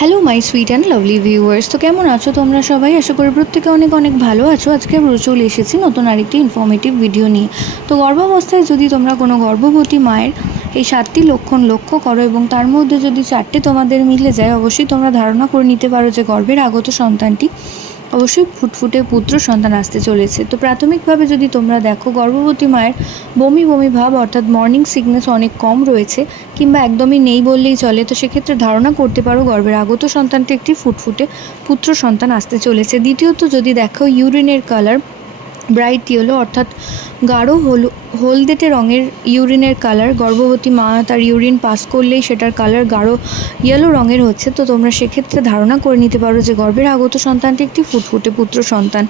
Hello my sweet and lovely viewers তো কেমন আছো তোমরা সবাই? আশা করি প্রত্যেকে অনেক অনেক ভালো আছো। আজকে আমরা চলে এসেছি নতুন আরেকটি ইনফরমেটিভ ভিডিও নিয়ে। তো গর্ভাবস্থায় যদি তোমরা কোনো গর্ভবতী মায়ের এই সাতটি লক্ষণ লক্ষ্য করো এবং তার মধ্যে যদি চারটে তোমাদের মিলে যায়, অবশ্যই তোমরা ধারণা করে নিতে পারো যে গর্ভের আগত সন্তানটি অবশ্যই ফুটফুটে পুত্র সন্তান আসতে চলেছে। তো প্রাথমিকভাবে যদি তোমরা দেখো, গর্ভবতী মায়ের বমি বমি ভাব, অর্থাৎ মর্নিং সিকনেস অনেক কম রয়েছে কিংবা একদমই নেই বললেই চলে, তো সেক্ষেত্রে ধারণা করতে পারো গর্ভের আগত সন্তানটি একটি ফুটফুটে পুত্র সন্তান আসতে চলেছে। দ্বিতীয়ত যদি দেখো ইউরিনের কালার ব্রাইট ইয়েলো অর্থাৎ গাঢ় হল, হলদেটে রঙের ইউরিনের কালার গর্ভবতী মা তার ইউরিন পাস করলেই সেটার কালার গাঢ় ইয়েলো রঙের হচ্ছে। তো তোমরা সেক্ষেত্রে ধারণা করে নিতে পারো যে গর্ভের আগত সন্তানটি একটি ফুটফুটে পুত্র সন্তান।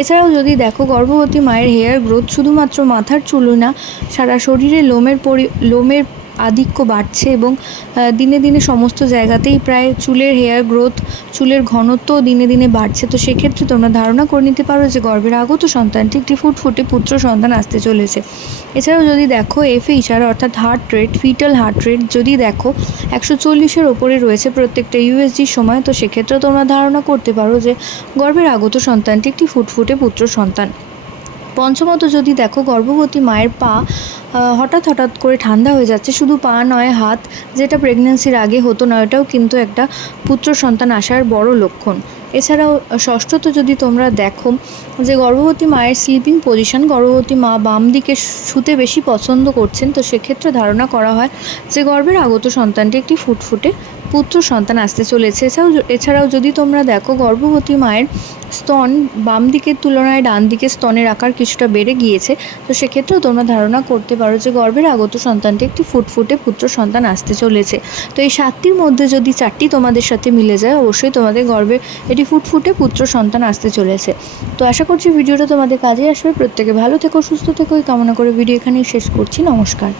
এছাড়াও যদি দেখো, গর্ভবতী মায়ের হেয়ার গ্রোথ শুধুমাত্র মাথার চুলও না, সারা শরীরে লোমের পরি, লোমের আধিক্য বাড়ছে এবং দিনে দিনে সমস্ত জায়গাতেই প্রায় চুলের হেয়ার গ্রোথ চুলের ঘনত্ব দিনে দিনে বাড়ছে। তো সেক্ষেত্রে তোমরা ধারণা করে নিতে পারো যে গর্ভের আগত সন্তানটি একটি ফুটফুটে পুত্র সন্তান আসতে চলেছে। এছাড়াও যদি দেখো এফ ইশারা অর্থাৎ heart rate fetal heart rate যদি দেখো, একশো চল্লিশের ওপরে রয়েছে প্রত্যেকটা ইউএসজির সময়। তো সেক্ষেত্রে তোমরা ধারণা করতে পারো যে গর্ভের আগত সন্তানটি একটি ফুটফুটে পুত্র সন্তান। পঞ্চমত যদি দেখো, গর্ভবতী মায়ের পা হঠাৎ হঠাৎ করে ঠান্ডা হয়ে যাচ্ছে। শুধু পা নয়, হাত, যেটা প্রেগনেন্সির আগে হতো না ওটাও কিন্তু একটা পুত্র সন্তান আসার বড় লক্ষণ। এছাড়াও, ষষ্ঠত যদি তোমরা দেখো, যে গর্ভবতী মায়ের স্লিপিং পজিশন গর্ভবতী মা বাম দিকে শুতে বেশি পছন্দ করছেন, তো সেক্ষেত্রে ধারণা করা হয় যে গর্ভের আগত সন্তানটি একটি ফুটফুটে পুত্র সন্তান আসতে চলেছে। এছাড়াও এছাড়াও যদি তোমরা দেখো, গর্ভবতী মায়ের স্তন বাম দিকের তুলনায় ডান দিকের স্তনের আকার কিছুটা বেড়ে গিয়েছে। তো সেক্ষেত্রেও তোমরা ধারণা করতে পারো যে গর্ভের আগত সন্তানটি একটি ফুটফুটে পুত্র সন্তান আসতে চলেছে। তো এই সাতটির মধ্যে যদি চারটি তোমাদের সাথে মিলে যায়, অবশ্যই তোমাদের গর্ভে এটি ফুটফুটে পুত্র সন্তান আসতে চলেছে। তো আশা করছি ভিডিওটা তোমাদের কাজে আসবে। প্রত্যেকে ভালো থেকো, সুস্থ থেকো। কামনা করে ভিডিও এখানেই শেষ করছি। নমস্কার।